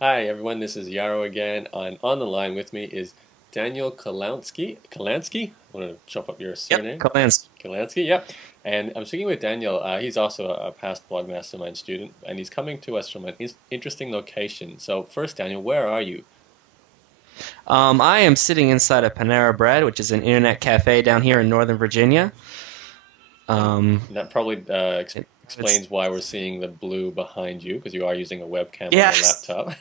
Hi everyone, this is Yarrow again. On the line with me is Daniel Kolansky. Kolansky? I want to chop up your Yep, surname. Kolansky. Kolansky, yep. And I'm speaking with Daniel. He's also a past Blog Mastermind student, and he's coming to us from an interesting location. So first, Daniel, where are you? I am sitting inside of Panera Bread, which is an internet cafe down here in Northern Virginia. And Um, that probably it's explains why we're seeing the blue behind you, because you are using a webcam on your yes, laptop.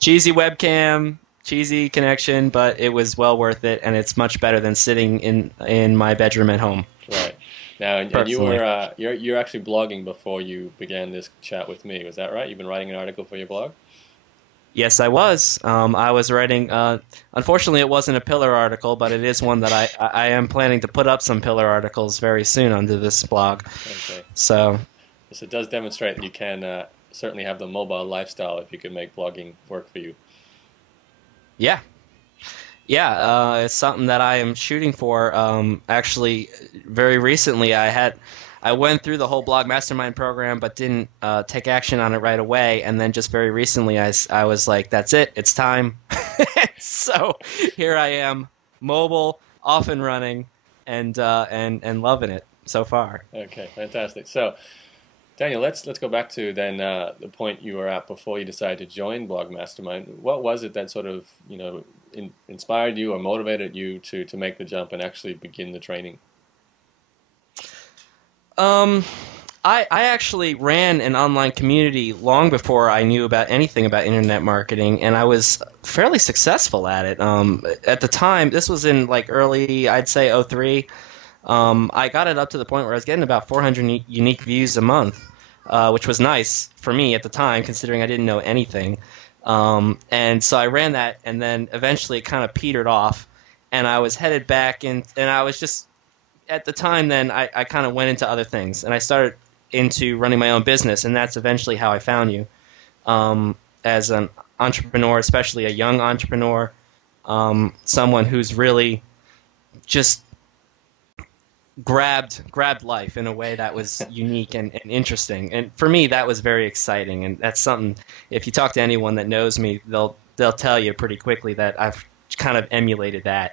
cheesy webcam, cheesy connection, but it was well worth it, and it's much better than sitting in my bedroom at home. Right. Now, and you Personally, were you're actually blogging before you began this chat with me. Was that right? You've been writing an article for your blog? yes, I was. I was writing. Unfortunately, it wasn't a pillar article, but it is one that I am planning to put up some pillar articles very soon onto this blog. Okay. So. Yes, it does demonstrate that you can certainly have the mobile lifestyle if you can make blogging work for you. Yeah, yeah, it's something that I am shooting for. Actually, very recently, I went through the whole Blog Mastermind program, but didn't take action on it right away. And then just very recently, I was like, "That's it, it's time." So here I am, mobile, off and running, and loving it so far. Okay, fantastic. So, Daniel, let's go back to then the point you were at before you decided to join Blog Mastermind. What was it that sort of inspired you or motivated you to make the jump and actually begin the training? Um, I actually ran an online community long before I knew about anything about internet marketing, and I was fairly successful at it. At the time, this was in like early, I'd say '03. I got it up to the point where I was getting about 400 unique views a month, which was nice for me at the time, considering I didn't know anything. And so I ran that, and then eventually it kind of petered off, and I was headed back in, and I was just at the time then I kind of went into other things, and I started into running my own business, and that's eventually how I found you as an entrepreneur, especially a young entrepreneur, someone who's really just grabbed life in a way that was unique and interesting. And for me, that was very exciting. And that's something, if you talk to anyone that knows me, they'll tell you pretty quickly that I've kind of emulated that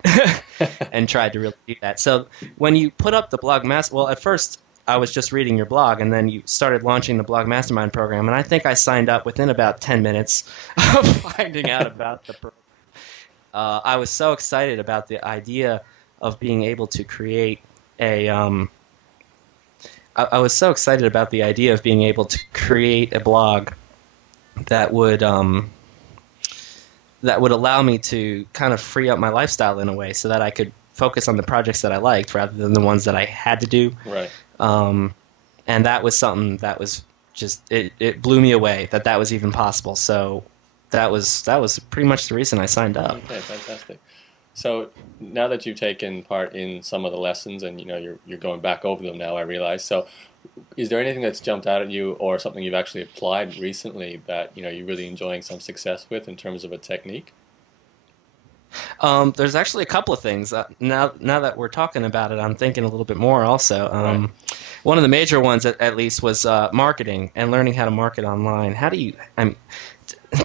and tried to really do that. So when you put up the blog master, well, at first I was just reading your blog, and then you started launching the Blog Mastermind program, and I think I signed up within about 10 minutes of finding out about the program. I was so excited about the idea of being able to create a I was so excited about the idea of being able to create a blog that would allow me to kind of free up my lifestyle in a way so that I could focus on the projects that I liked rather than the ones that I had to do. Right. Um, and that was something that was just it blew me away that was even possible. So that was pretty much the reason I signed up. Okay, fantastic. So now that you've taken part in some of the lessons and you're going back over them now, I realize. So is there anything that's jumped out at you or something you've actually applied recently that you're really enjoying some success with in terms of a technique? There's actually a couple of things. Now that we're talking about it, I'm thinking a little bit more also. Right. One of the major ones, at least, was marketing and learning how to market online. How do you?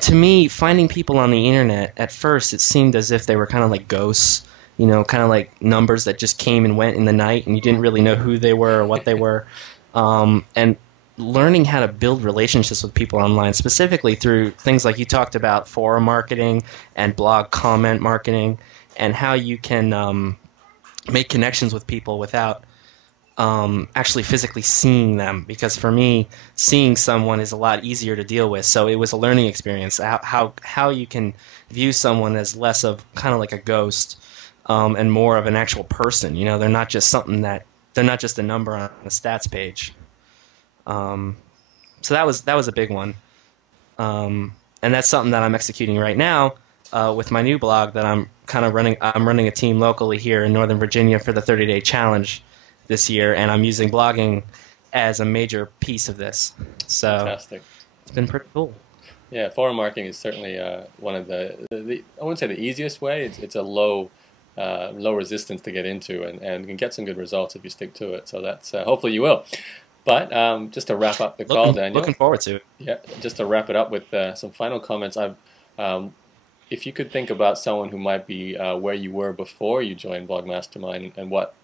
To me, finding people on the internet, at first, it seemed as if they were kind of like ghosts, kind of like numbers that just came and went in the night, and you didn't really know who they were or what they were. And learning how to build relationships with people online, specifically through things like you talked about, forum marketing and blog comment marketing, and how you can make connections with people without actually physically seeing them. Because for me, seeing someone is a lot easier to deal with. So it was a learning experience. How you can view someone as less of kind of like a ghost and more of an actual person. They're not just they're not just a number on a stats page. So that was a big one, and that's something that I'm executing right now with my new blog that I'm kind of running. I'm running a team locally here in Northern Virginia for the 30-day challenge this year, and I'm using blogging as a major piece of this. So Fantastic. It's been pretty cool. Yeah, forum marketing is certainly one of the I wouldn't say the easiest way. It's a low resistance to get into, and can get some good results if you stick to it. So that's hopefully you will. But just to wrap up the call, Looking Daniel, forward to it. yeah, just to wrap it up with some final comments, if you could think about someone who might be where you were before you joined Blog Mastermind and what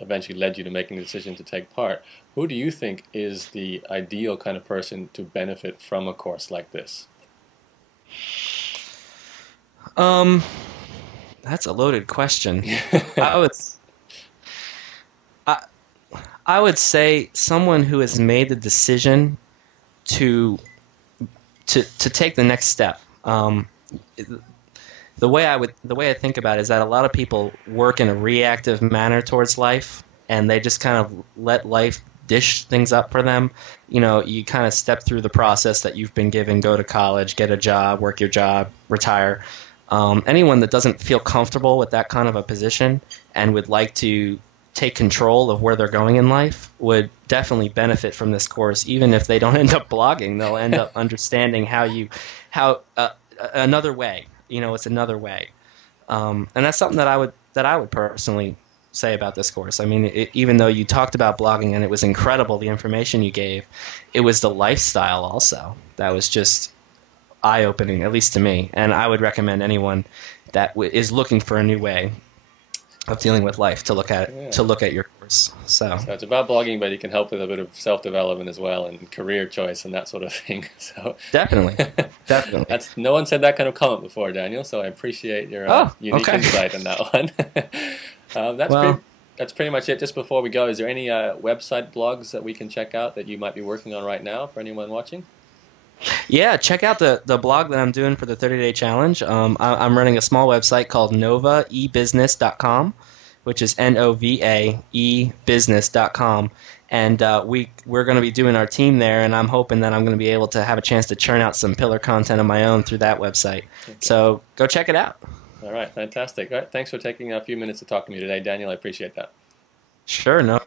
eventually led you to making the decision to take part, who do you think is the ideal kind of person to benefit from a course like this? That's a loaded question. I would I would say someone who has made the decision to take the next step. The way I think about it is that a lot of people work in a reactive manner towards life, and they just kind of let life dish things up for them. You know, you kind of step through the process that you've been given: go to college, get a job, work your job, retire. Anyone that doesn't feel comfortable with that kind of a position and would like to take control of where they're going in life would definitely benefit from this course. Even if they don't end up blogging, they'll end up understanding another way. You know, it's another way, and that's something that I would personally say about this course. I mean, even though you talked about blogging and it was incredible, the information you gave, it was the lifestyle also that was just eye-opening, at least to me. And I would recommend anyone that is looking for a new way of dealing with life to look at your course. So it's about blogging, but you can help with a bit of self-development as well and career choice and that sort of thing. So definitely. No one said that kind of comment before, Daniel. So I appreciate your unique insight on that one. That's pretty much it. Just before we go, is there any website blogs that we can check out that you might be working on right now for anyone watching? Yeah, check out the blog that I'm doing for the 30-day challenge. I'm running a small website called novaebusiness.com, which is NOVAEbusiness.com. And we're going to be doing our team there, and I'm hoping that I'm going to be able to have a chance to churn out some pillar content of my own through that website. Okay. So go check it out. All right, fantastic. All right, thanks for taking a few minutes to talk to me today, Daniel. I appreciate that. Sure, no